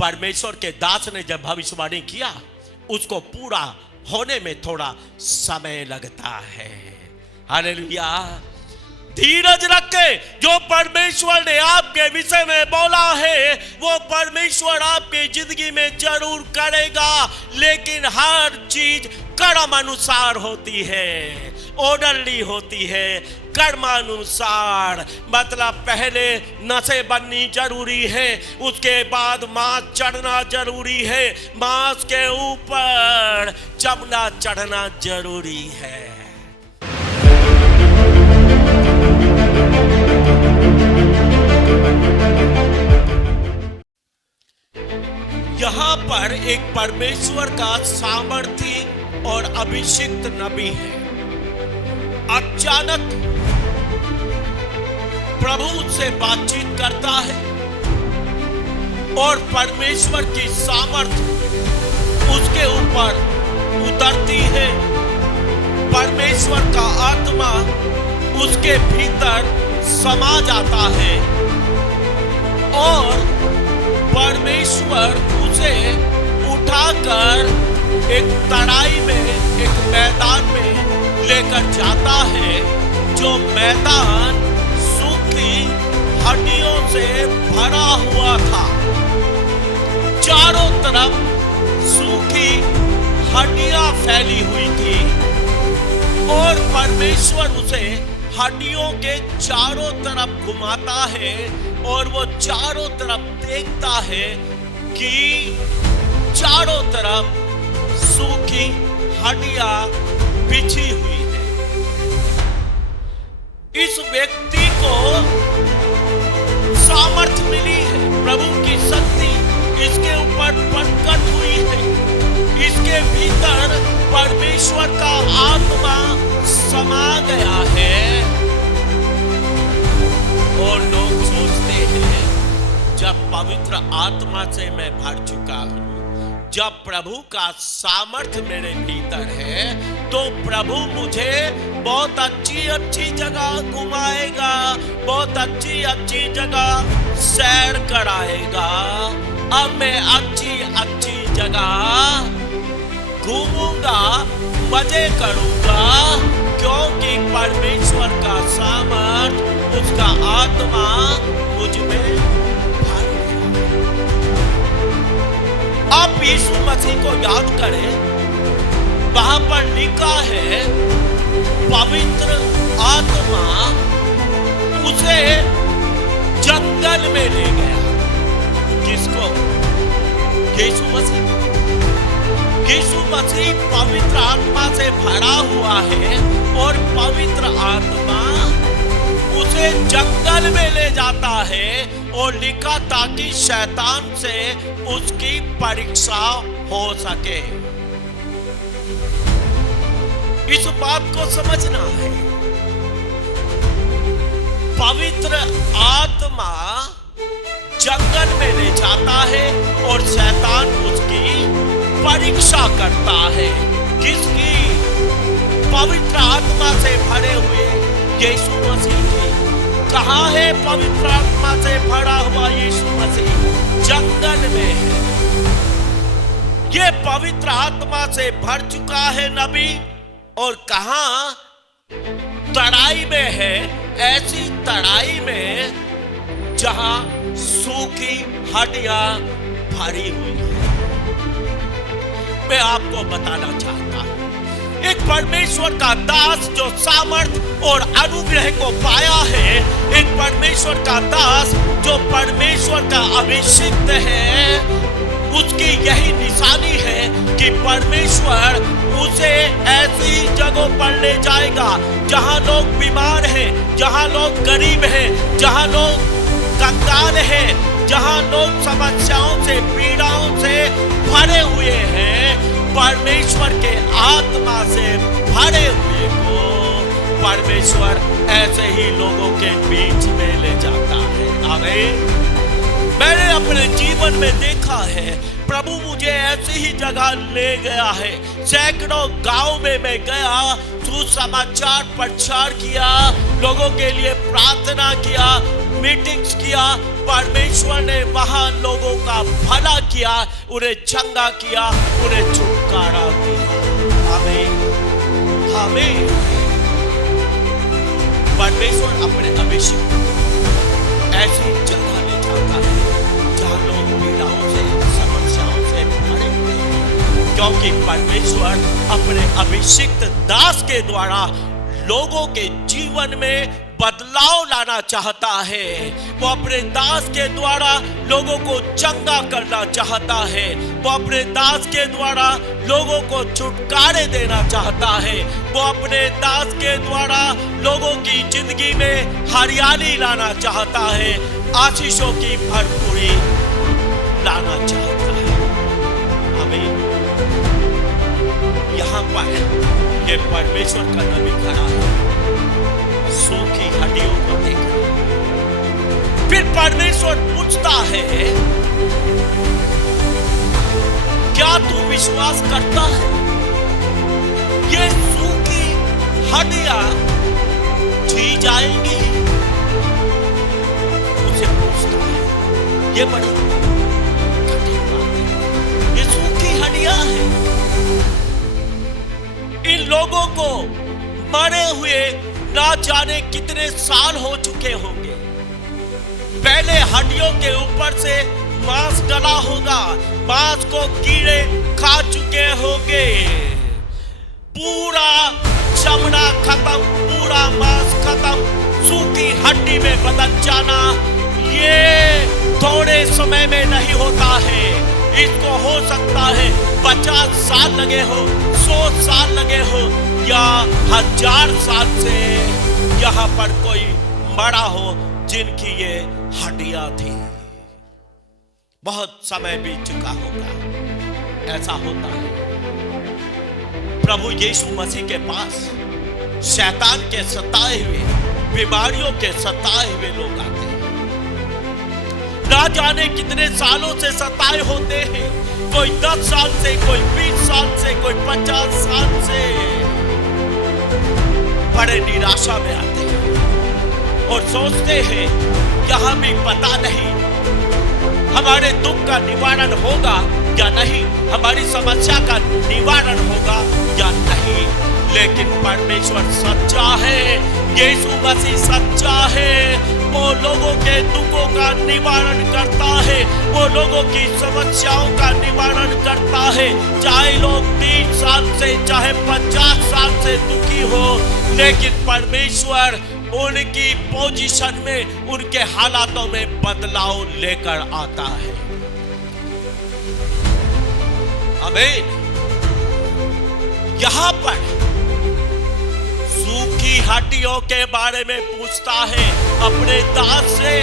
परमेश्वर के दास ने जब भविष्यवाणी किया, उसको पूरा होने में थोड़ा समय लगता है। हालेलुया। धीरज रखे, जो परमेश्वर ने आपके विषय में बोला है वो परमेश्वर आपकी जिंदगी में जरूर करेगा, लेकिन हर चीज कर्म अनुसार होती है, ऑर्डरली होती है, कर्मानुसार। मतलब पहले नसें बननी जरूरी है, उसके बाद मांस चढ़ना जरूरी है, मांस के ऊपर चमड़ा चढ़ना जरूरी है। यहाँ पर एक परमेश्वर का सामर्थी और अभिषिक्त नबी है। अचानक प्रभु से बातचीत करता है और परमेश्वर की सामर्थ उसके ऊपर उतरती है। परमेश्वर का आत्मा उसके भीतर समा जाता है और परमेश्वर उसे उठाकर एक तराई में, एक मैदान में लेकर जाता है, जो मैदान सूखी हड्डियों से भरा हुआ था। चारों तरफ सूखी हड्डियां फैली हुई थी और परमेश्वर उसे हड्डियों के चारों तरफ घुमाता है और वो चारों तरफ देखता है कि चारों तरफ सूखी हड्डियां बिछी हुई है। इस व्यक्ति को सामर्थ मिली है, प्रभु की शक्ति इसके ऊपर प्रकट हुई है, इसके भीतर परमेश्वर का आत्मा समा गया है। और लोग सोचते हैं जब पवित्र आत्मा से मैं भर चुका हूं, जब प्रभु का सामर्थ्य मेरे भीतर है, तो प्रभु मुझे बहुत अच्छी अच्छी जगह घुमाएगा, बहुत अच्छी अच्छी जगह सैर कराएगा। अब मैं अच्छी अच्छी जगह घूमूंगा, मजे करूंगा, क्योंकि परमेश्वर का सामर्थ, उसका आत्मा मुझ में भर गया। आप यीशु मसीह को याद करें, वहां पर लिखा है पवित्र आत्मा उसे जंगल में ले गया। किसको? यीशु मसीह। यीशु मसीह पवित्र आत्मा से भरा हुआ है और पवित्र आत्मा उसे जंगल में ले जाता है और लिखा ताकि शैतान से उसकी परीक्षा हो सके। इस बात को समझना है, पवित्र आत्मा जंगल में ले जाता है और शैतान उसकी परीक्षा करता है। किसकी? पवित्र आत्मा से भरे हुए यीशु मसीह की। कहाँ है पवित्र आत्मा से भरा हुआ यीशु मसीह? जंगल में है। ये पवित्र आत्मा से भर चुका है नबी, और कहाँ? तराई में है, ऐसी तराई में जहां सूखी हड्डियां भरी हुई है। मैं आपको बताना चाहता हूं, एक परमेश्वर का दास जो सामर्थ और अनुग्रह को पाया है, एक परमेश्वर का दास जो परमेश्वर का अभिषिक्त है, उसकी यही निशानी है कि परमेश्वर उसे ऐसी जगहों पर ले जाएगा जहां लोग बीमार हैं, जहां लोग गरीब हैं, जहां लोग कंगाल हैं, जहां लोग समस्याओं से, पीड़ाओं से भरे हुए हैं। परमेश्वर के आत्मा से भरे हुए को परमेश्वर ऐसे ही लोगों के बीच में ले जाता है। आमीन। मैंने अपने जीवन में देखा है प्रभु मुझे ऐसी ही जगह ले गया है। सैकड़ों गांव में मैं गया, सुसमाचार प्रचार किया, लोगों के लिए प्रार्थना किया, मीटिंग्स किया। परमेश्वर ने वहां लोगों का भला किया, उन्हें चंगा किया, उन्हें छुटकारा दिया। आमीन, आमीन। परमेश्वर अपने अभिषेक ऐसी जगह ले जाता है जहां लोग पीड़ाओं से, समस्याओं से भरे हुए हैं, क्योंकि परमेश्वर अपने अभिषिक्त दास के द्वारा लोगों के जीवन में बदलाव लाना चाहता है। वो अपने दास के द्वारा लोगों को चंगा करना चाहता है। वो अपने दास के द्वारा लोगों को छुटकारे देना चाहता है। वो अपने दास के द्वारा लोगों की जिंदगी में हरियाली लाना चाहता है, आशीषों की भरपूरी लाना चाहता है। आमीन। यहाँ पर ये परमेश्वर का नबी खड़ा है, सूखी हड्डियों को देख रहा है। फिर परमेश्वर पूछता है, क्या तू विश्वास करता है ये सूखी हड्डियां जी जाएंगी? उसे पूछता है, ये बड़ी कठिन बात है। ये सूखी हड्डियां हैं। इन लोगों को मरे हुए ना जाने कितने साल हो चुके होंगे। पहले हड्डियों के ऊपर से मांस डला होगा, मांस को कीड़े खा चुके होंगे, पूरा चमड़ा खत्म, पूरा मांस खत्म, सूखी हड्डी में बदल जाना ये थोड़े समय में नहीं होता है। इसको हो सकता है 50 साल लगे हो, 100 साल लगे हो, या 1000 साल से यहाँ पर कोई मरा हो जिनकी ये हड्डियां थी। बहुत समय बीत चुका होगा। ऐसा होता है। प्रभु यीशु मसीह के पास शैतान के सताए हुए, बीमारियों के सताए हुए लोग आते हैं। ना जाने कितने सालों से सताए होते हैं। कोई 10 साल से, कोई 20 साल से, कोई 50 साल से। बड़े निराशा में आते हैं और सोचते हैं यहाँ भी पता नहीं हमारे दुख का निवारण होगा या नहीं, हमारी समस्या का निवारण होगा या नहीं। लेकिन परमेश्वर सच्चा है, यीशु मसीह सच्चा है। वो लोगों के दुखों का निवारण करता है, वो लोगों की समस्याओं का निवारण करता है। चाहे लोग 30 साल से, चाहे 50 साल से दुखी हो, लेकिन परमेश्वर उनकी पोजीशन में, उनके हालातों में बदलाव लेकर आता है। आमीन। यहां पर सूखी हड्डियों के बारे में पूछता है अपने दास से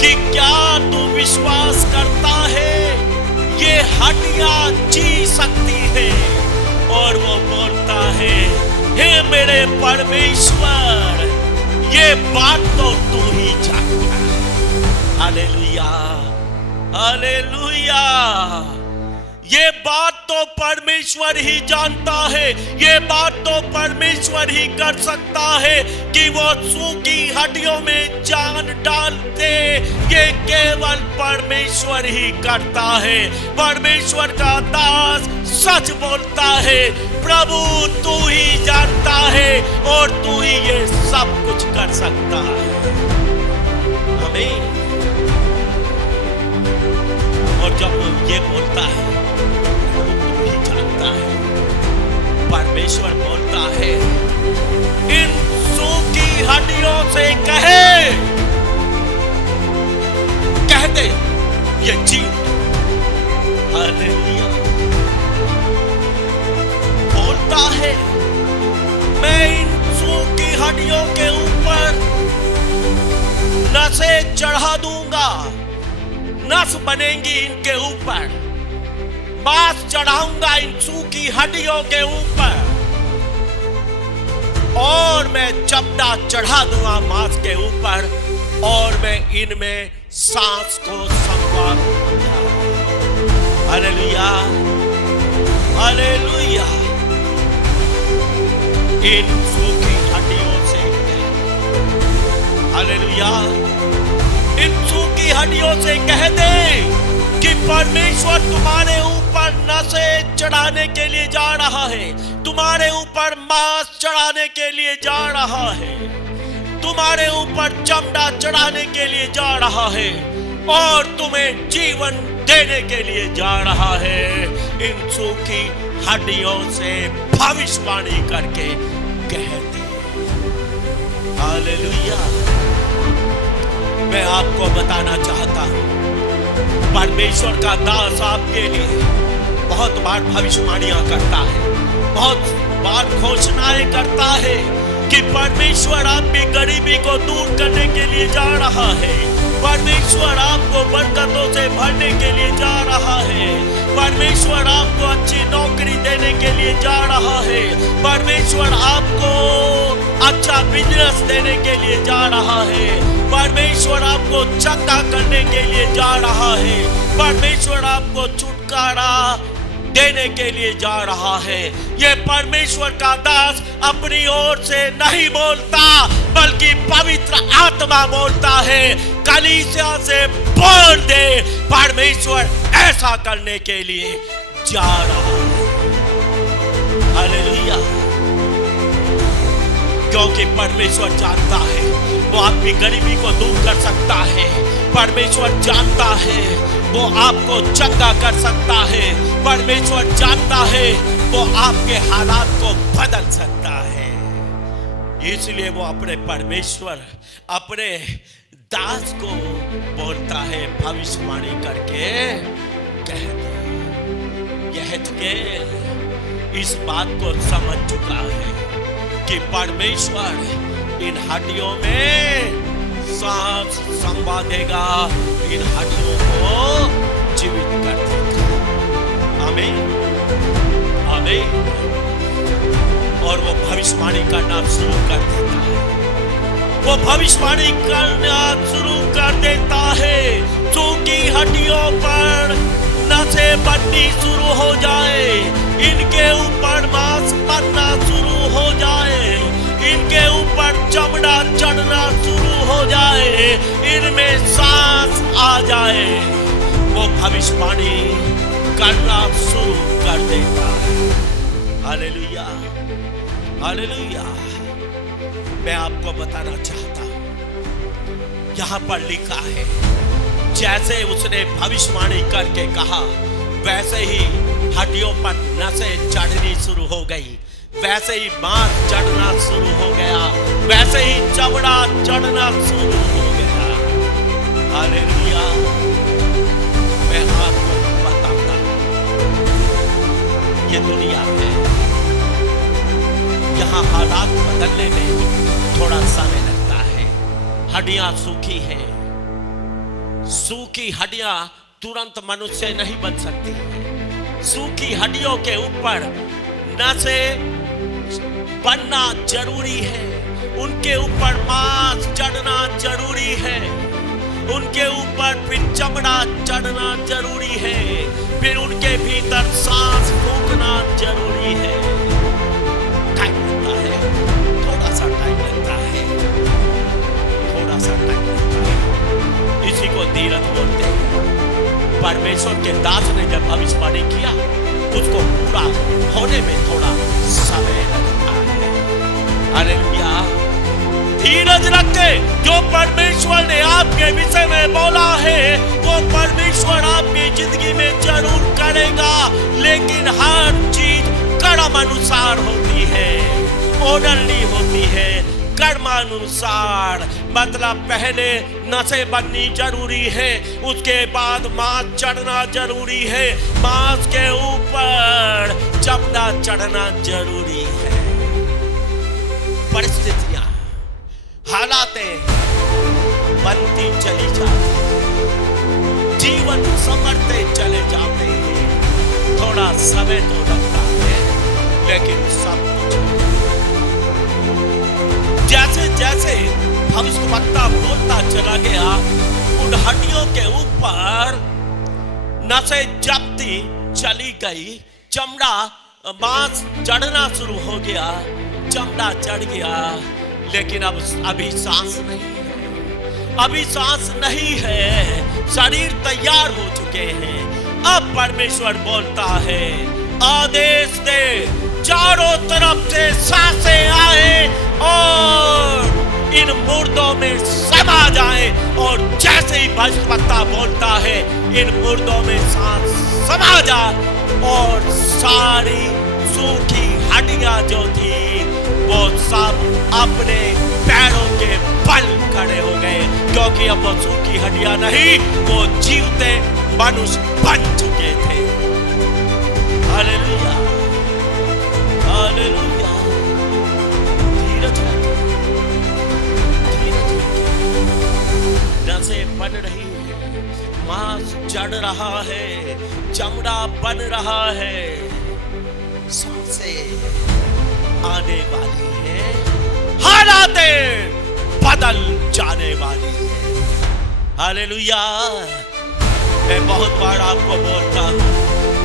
कि क्या तू विश्वास करता है ये हड्डियां जी सकती है? और वो बोलता है, हे मेरे परमेश्वर, ये बात तो तू ही जानता है। Hallelujah, hallelujah. ये बात तो परमेश्वर ही जानता है, ये बात तो परमेश्वर ही कर सकता है कि वो सूखी हड्डियों में जान डाल दे। ये केवल परमेश्वर ही करता है। परमेश्वर का दास सच बोलता है, प्रभु तू ही जानता है और तू ही ये सब कुछ कर सकता है। आमीन। और जब वो ये बोलता है, परमेश्वर बोलता है, इन सूखी हड्डियों से कह दे ये जी। हालेलुया। बोलता है, मैं इन सूखी हड्डियों के ऊपर नसें चढ़ा दूंगा, नस बनेंगी इनके ऊपर, मांस चढ़ाऊंगा इन सूखी हड्डियों के ऊपर, और मैं चमड़ा चढ़ा दूंगा मांस के ऊपर, और मैं इनमें सांस को संवारूंगा। Hallelujah, hallelujah. इन सूखी हड्डियों से, हालेलुया, इन सूखी हड्डियों से कह दे कि परमेश्वर तुम्हारे ऊपर नशे चढ़ाने के लिए जा रहा है, तुम्हारे ऊपर मांस चढ़ाने के लिए जा रहा है, तुम्हारे ऊपर चमड़ा चढ़ाने के लिए जा रहा है और तुम्हें जीवन देने के लिए जा रहा है। इन सूखी हड्डियों से भविष्यवाणी करके कहते, हालेलुया। मैं आपको बताना चाहता हूं, परमेश्वर का दास आपके लिए बहुत बार भविष्यवाणियां करता है, बहुत बार घोषणाएं करता है कि परमेश्वर आपकी गरीबी को दूर करने के लिए जा रहा है, परमेश्वर आपको बरकतों से भरने के लिए जा रहा है, परमेश्वर आपको अच्छी नौकरी देने के लिए जा रहा है, परमेश्वर आपको अच्छा बिजनेस देने के लिए जा रहा है, परमेश्वर आपको चंगा करने के लिए जा रहा है, परमेश्वर आपको छुटकारा देने के लिए जा रहा है। ये परमेश्वर का दास अपनी ओर से नहीं बोलता, बल्कि पवित्र आत्मा बोलता है। कलीसिया से बोल दे, परमेश्वर ऐसा करने के लिए जा रहा है। हालेलुया। क्योंकि परमेश्वर जानता है वो आपकी गरीबी को दूर कर सकता है, परमेश्वर जानता है वो आपको चंगा कर सकता है, परमेश्वर जानता है वो आपके हालात को बदल सकता है। इसलिए वो अपने परमेश्वर अपने दास को बोलता है, भविष्यवाणी करके कहते, यहेजकेल इस बात को समझ चुका है कि परमेश्वर इन हड्डियों में सांस संभा देगा, इन हड्डियों को जीवित कर देगा। आमीन, आमीन। और वो भविष्यवाणी करना शुरू कर देता है, वो भविष्यवाणी करना शुरू कर देता है। सूखी हड्डियों पर नसें बननी शुरू हो जाए, इनके ऊपर मांस बनना शुरू हो जाए, इनके ऊपर चमड़ा चढ़ना शुरू हो जाए, इनमें सांस आ जाए, वो भविष्यवाणी करना शुरू कर देता है। Hallelujah, hallelujah. मैं आपको बताना चाहता हूं, यहां पर लिखा है, जैसे उसने भविष्यवाणी करके कहा वैसे ही हड्डियों पर नसें चढ़नी शुरू हो गई, वैसे ही मांस चढ़ना शुरू हो गया, वैसे ही चमड़ा चढ़ना शुरू हो गया। हालेलुया। मैं आपको बताता हूं, ये दुनिया है, यहाँ हालात बदलने में थोड़ा समय लगता है। हड्डियां सूखी हैं, सूखी हड्डियां तुरंत मनुष्य नहीं बन सकती हैं। सूखी हड्डियों के ऊपर नसें बनना जरूरी है, उनके ऊपर मांस चढ़ना जरूरी है, उनके ऊपर फिर चमड़ा चढ़ना जरूरी है, फिर उनके भीतर सांस फूंकना जरूरी है। टाइम लगता है, थोड़ा सा टाइम लगता है, थोड़ा सा टाइम लगता है। इसी को धीरज बोलते हैं। परमेश्वर के दास ने जब भविष्यवाणी किया, उसको पूरा होने में थोड़ा समय लगता है। हालेलुया। धीरज रखे, जो परमेश्वर ने आपके विषय में बोला है वो परमेश्वर आपकी जिंदगी में जरूर करेगा, लेकिन हर चीज कर्म अनुसार होती है, ऑर्डरली होती है। कर्मानुसार मतलब पहले नसें बननी जरूरी है, उसके बाद मांस चढ़ना जरूरी है, मांस के ऊपर चमड़ा चढ़ना जरूरी है। परिस्थितियां, हालातें बनती चली जाती, जीवन संवरते चले जाते हैं। थोड़ा समय तो लगता है, लेकिन सब कुछ जैसे जैसे भविष्यवक्ता बोलता चला गया, उन हड्डियों के ऊपर नसें जपती चली गई, चमड़ा मांस चढ़ना शुरू हो गया, चमड़ा चढ़ गया, लेकिन अब अभी सांस नहीं है, अभी सांस नहीं है, शरीर तैयार हो चुके हैं। अब परमेश्वर बोलता है, आदेश दे, चारों तरफ से सांसें आए और इन मुर्दों में समा जाए। और जैसे ही भविष्यवक्ता बोलता है, इन मुर्दों में सांस समा जाए और सारी सूखी हड्डियां जो थी वो सब अपने पैरों के बल खड़े हो गए, क्योंकि अब वो सूखी हड्डियां नहीं, वो जीवते मनुष्य बन चुके थे। Hallelujah, hallelujah. धीरज रखो, धीरज रखो। नसें बन रही है, मांस चढ़ रहा है, चमड़ा बन रहा है, सांसें आने वाली है, हालातें बदल जाने वाली है। हालेलुया। मैं बहुत बार आपको बोलता हूं,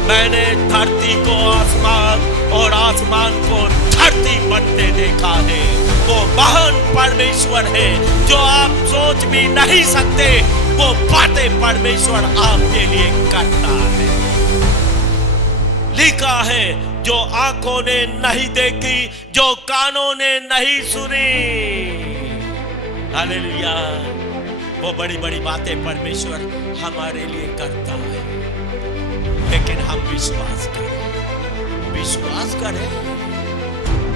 मैंने धरती को आसमान और आसमान को धरती बनते देखा है। वो महान परमेश्वर है जो आप सोच भी नहीं सकते, वो बातें परमेश्वर आपके लिए करता है। लिखा है, जो आंखों ने नहीं देखी, जो कानों ने नहीं सुनी। हालेलुया। वो बड़ी बड़ी बातें परमेश्वर हमारे लिए करता है, लेकिन हम विश्वास करें, विश्वास करें।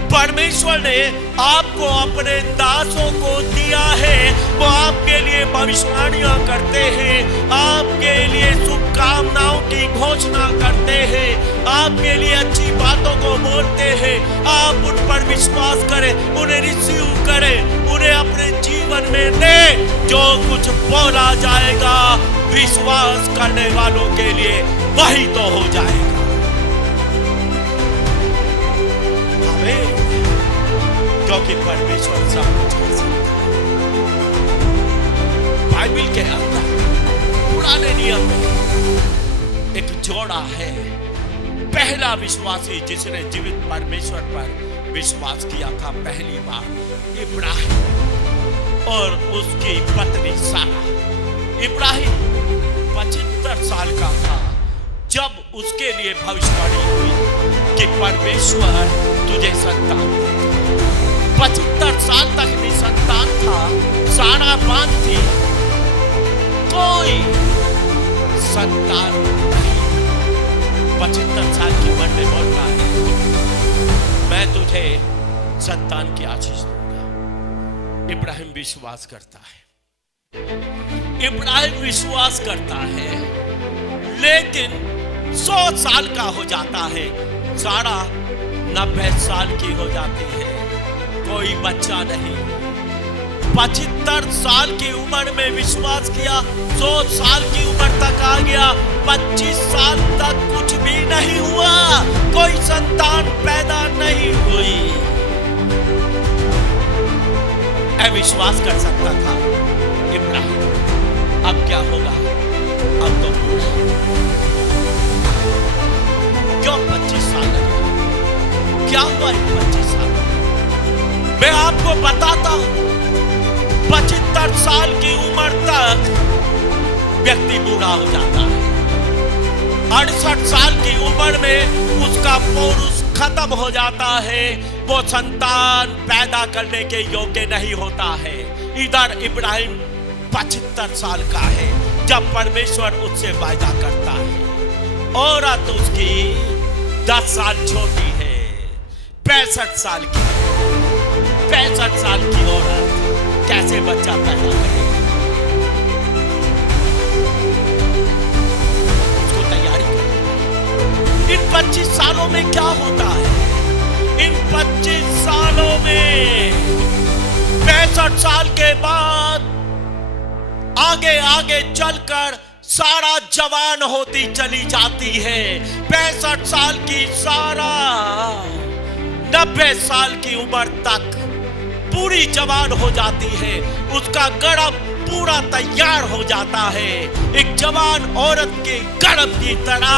परमेश्वर ने आपको अपने दासों को दिया है, वो आपके लिए भविष्यवाणियां करते हैं, आपके लिए शुभकामनाओं की घोषणा करते हैं, आपके लिए अच्छी बातों को बोलते हैं। आप उन पर विश्वास करें, उन्हें रिसीव करें, उन्हें अपने जीवन में ले। जो कुछ बोला जाएगा विश्वास करने वालों के लिए वही तो हो जाएगा। आमीन। क्योंकि परमेश्वर सब कुछ कर सकता है। बाइबल के अंदर पुराने नियम में एक जोड़ा है, पहला विश्वासी जिसने जीवित परमेश्वर पर विश्वास किया था पहली बार, इब्राहिम और उसकी पत्नी सारा। इब्राहिम 75 साल का था जब उसके लिए भविष्यवाणी हुई कि परमेश्वर तुझे संतान देगा। 75 साल तक निसंतान था, सारा बांझ थी, कोई संतान नहीं। 75 साल की उम्र में बोलता है, मैं तुझे संतान की आशीष दूंगा। इब्राहिम विश्वास करता है, इब्राहिम विश्वास करता है, लेकिन 100 साल का हो जाता है, सारा 90 साल की हो जाती है, कोई बच्चा नहीं। 75 साल की उम्र में विश्वास किया, 100 साल की उम्र तक आ गया, 25 साल तक कुछ भी नहीं हुआ, कोई संतान पैदा नहीं हुई। अविश्वास कर सकता था इब्राहिम, अब क्या होगा, अब तो बूढ़ा। क्यों 25 साल लगे, क्या हुआ 25 साल? मैं आपको बताता हूं, 75 साल की उम्र तक व्यक्ति बूढ़ा हो जाता है। 68 साल की उम्र में उसका पौरुष खत्म हो जाता है, वो संतान पैदा करने के योग्य नहीं होता है। इधर इब्राहिम 75 साल का है जब परमेश्वर उससे वायदा करता है। औरत उसकी 10 साल छोटी है, 65 साल की। 65 साल की औरत कैसे बच्चा पैदा करेगी? उसको तैयारी करनी। इन 25 सालों में क्या होता है? इन 25 सालों में 65 साल के बाद आगे आगे चलकर सारा जवान होती चली जाती है। 65 साल की सारा 90 साल की उम्र तक पूरी जवान हो जाती है। उसका गर्भ पूरा तैयार हो जाता है, एक जवान औरत के गर्भ की तरह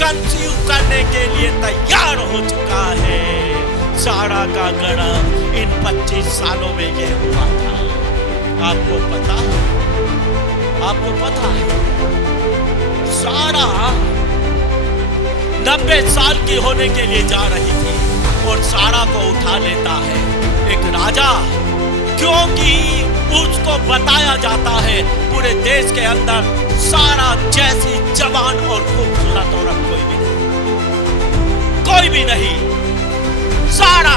कंसीव करने के लिए तैयार हो चुका है। सारा का गर्भ इन 25 सालों में ये हुआ था। आपको पता है, आपको पता है, सारा 90 साल की होने के लिए जा रही थी और सारा को उठा लेता है एक राजा, क्योंकि उसको बताया जाता है पूरे देश के अंदर सारा जैसी जवान और खूबसूरत औरत कोई भी नहीं। सारा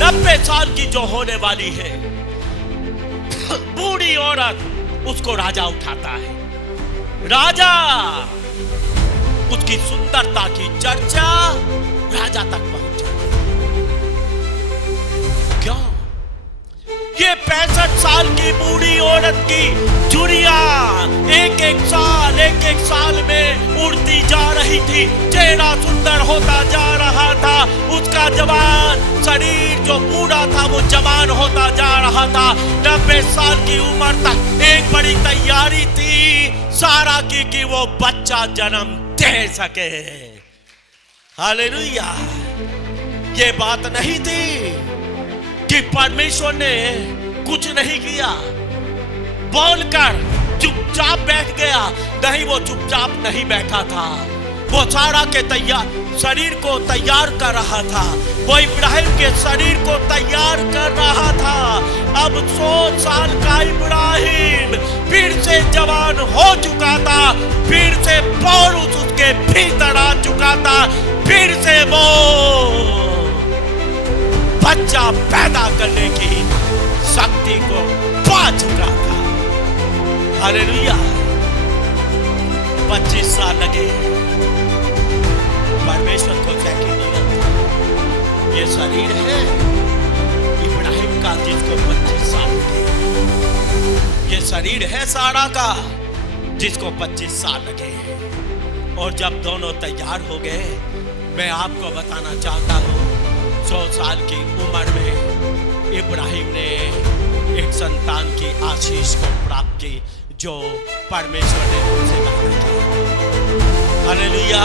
90 साल की जो होने वाली है, बूढ़ी औरत, उसको राजा उठाता है। राजा, उसकी सुंदरता की चर्चा राजा तक पहुंच जाती है। क्यों? ये 65 साल की बूढ़ी औरत की चुड़िया एक एक साल में उड़ती जा रही थी। चेहरा सुंदर होता जा रहा था, उसका जवान शरीर जो बूढ़ा था वो जवान होता जा रहा था। 90 साल की उम्र तक एक बड़ी तैयारी थी सारा की कि वो बच्चा जन्म दे सके। हालेलुया। ये बात नहीं थी कि परमेश्वर ने कुछ नहीं किया, बोलकर चुपचाप बैठ गया। नहीं, वो चुपचाप नहीं बैठा था, वो सारा के शरीर को तैयार कर रहा था, वो इब्राहिम के शरीर को तैयार कर रहा था। अब 100 साल का इब्राहिम फिर से जवान हो चुका था, फिर से पौरुष उसके भीतर आ चुका था, फिर से वो बच्चा पैदा करने की शक्ति को पा चुका था। हालेलुया। 25 साल लगे परमेश्वर को ये शरीर है इब्राहिम का जिसको 25 साल लगे, ये शरीर है सारा का जिसको 25 साल लगे। और जब दोनों तैयार हो गए, मैं आपको बताना चाहता हूँ 100 साल की उम्र में इब्राहिम ने एक संतान की आशीष को प्राप्त की जो परमेश्वर ने उनसे वादा किया। हालेलुया।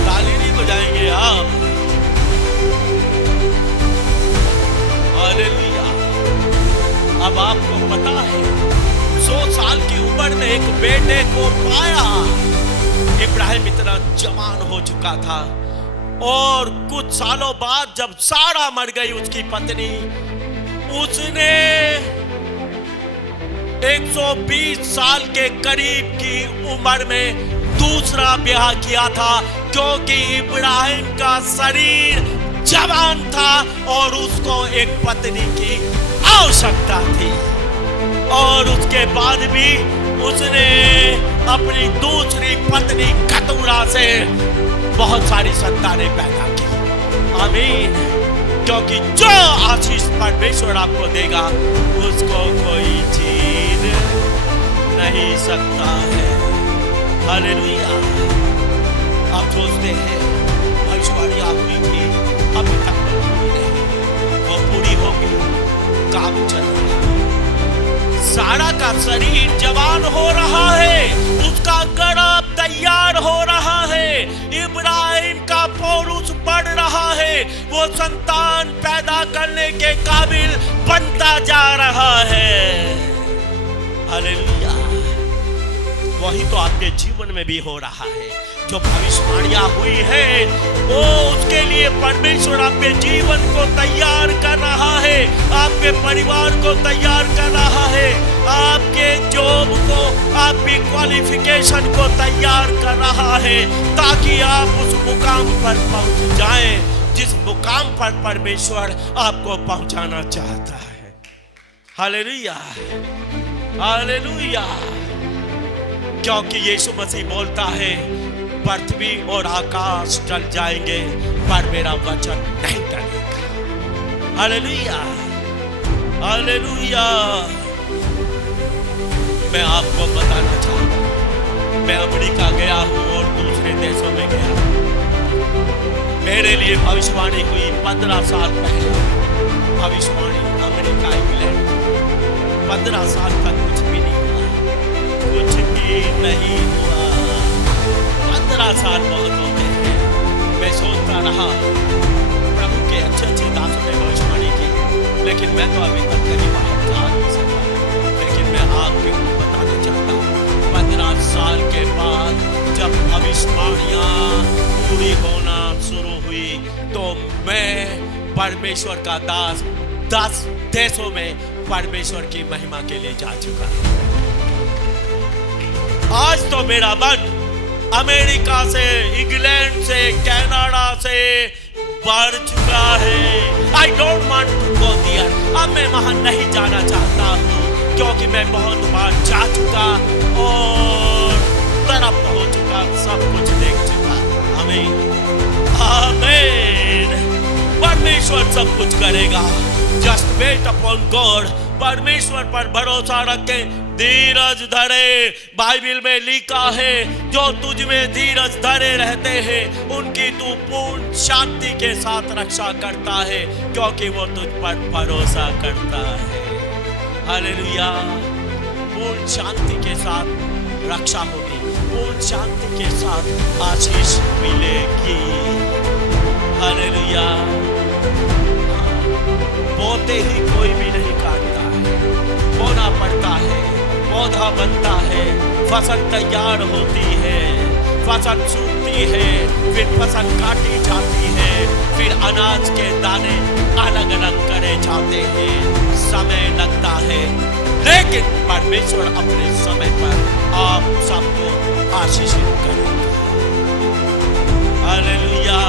ताली नहीं बजाएंगे आप? हालेलुया। अब आपको पता है 100 साल की उम्र में एक बेटे को पाया। इब्राहिम इतना जवान हो चुका था और कुछ सालों बाद जब सारा मर गई उसकी पत्नी, उसने 120 साल के करीब की उम्र में दूसरा ब्याह किया था, क्योंकि इब्राहिम का शरीर जवान था और उसको एक पत्नी की आवश्यकता थी। और उसके बाद भी उसने अपनी दूसरी पत्नी कतूरा से बहुत सारी संतानें पैदा की। आमीन। क्योंकि जो आशीष परमेश्वर आपको देगा उसको कोई छीन नहीं सकता है। हालेलुया। आप सोचते हैं भविष्यवाणी हुई थी, अभी तक तो पूरी नहीं, वो पूरी होगी, काम चल रहा है। सारा का शरीर जवान हो रहा है, उसका गर्भ तैयार हो रहा है, इब्राहिम का पौरुष बढ़ रहा है, वो संतान पैदा करने के काबिल बनता जा रहा है। हालेलुया। वही तो आपके जीवन में भी हो रहा है। जो भविष्यवाणियां हुई है वो उसके लिए परमेश्वर आपके जीवन को तैयार कर रहा है, आपके परिवार को तैयार कर रहा है, आपके जॉब को, आपकी क्वालिफिकेशन को तैयार कर रहा है, ताकि आप उस मुकाम पर पहुंच जाएं जिस मुकाम पर परमेश्वर आपको पहुंचाना चाहता है। हालेलुया। हालेलुया। क्योंकि यीशु मसीह बोलता है पृथ्वी और आकाश टल जाएंगे पर मेरा वचन नहीं टलेगा। हालेलुया। हालेलुया। मैं आपको बताना चाहता हूं, मैं अमेरिका गया हूं और दूसरे देशों में गया हूं। मेरे लिए भविष्यवाणी हुई 15 साल पहले। भविष्यवाणी अमेरिका, इंग्लैंड, 15 साल तक कुछ भी नहीं हुआ, कुछ भी नहीं हुआ। 15 साल बहुत होते हैं। मैं सोचता रहा प्रभु के अच्छे अच्छे दासों ने भविष्यवाणी की, लेकिन मैं तो अभी तक कहीं बाहर जा नहीं सका। लेकिन मैं आपको बताना चाहता हूँ 15 साल के बाद जब भविष्यवाणियां पूरी होना शुरू हुई तो मैं परमेश्वर का दास 10 देशों में परमेश्वर की महिमा के लिए जा चुका है। आज तो मेरा मन अमेरिका से, इंग्लैंड से, कनाडा से बढ़ चुका है। I don't want to go there. अब मैं वहां नहीं जाना चाहता हूं क्योंकि मैं बहुत बार जा चुका और तरफ हो चुका, सब कुछ देख चुका। आमीन आमीन। परमेश्वर सब कुछ करेगा। Just weight upon God. परमेश्वर पर भरोसा रखे, धीरज धरे। बाइबल में लिखा है जो तुझ में धीरज धरे रहते हैं उनकी तू पूर्ण शांति के साथ रक्षा करता है, क्योंकि वो तुझ पर भरोसा करता है। हालेलुया। पूर्ण शांति के साथ रक्षा होगी, पूर्ण शांति के साथ आशीष मिलेगी। हालेलुया। बोते ही कोई भी नहीं काटता है, बोना पड़ता है, पौधा बनता है, फसल तैयार होती है, फसल सूखती है, फिर फसल काटी जाती है, फिर अनाज के दाने अलग अलग करे जाते हैं, समय लगता है, लेकिन परमेश्वर अपने समय पर आप सबको आशीषित करेगा। Hallelujah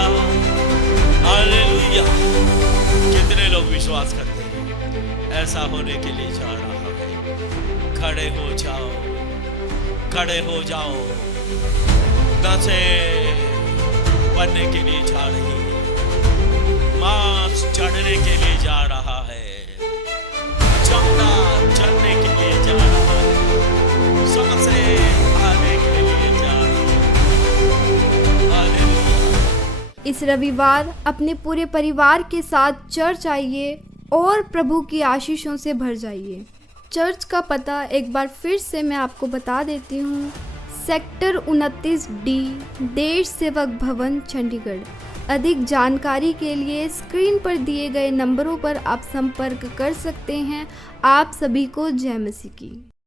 hallelujah. कितने लोग विश्वास करते हैं ऐसा होने के लिए जा रहा है? खड़े हो जाओ, खड़े हो जाओ। नसें बनने के लिए जा रही है, मांस चढ़ने के लिए जा रहा है, चमड़ा चढ़ने के लिए जा रहा है, सांसें आने के लिए जा रही है। हालेलुया। इस रविवार अपने पूरे परिवार के साथ चर्च आइए और प्रभु की आशीषों से भर जाइए। चर्च का पता एक बार फिर से मैं आपको बता देती हूँ। सेक्टर 29D, देश सेवक भवन, चंडीगढ़। अधिक जानकारी के लिए स्क्रीन पर दिए गए नंबरों पर आप संपर्क कर सकते हैं। आप सभी को जय मसीह की।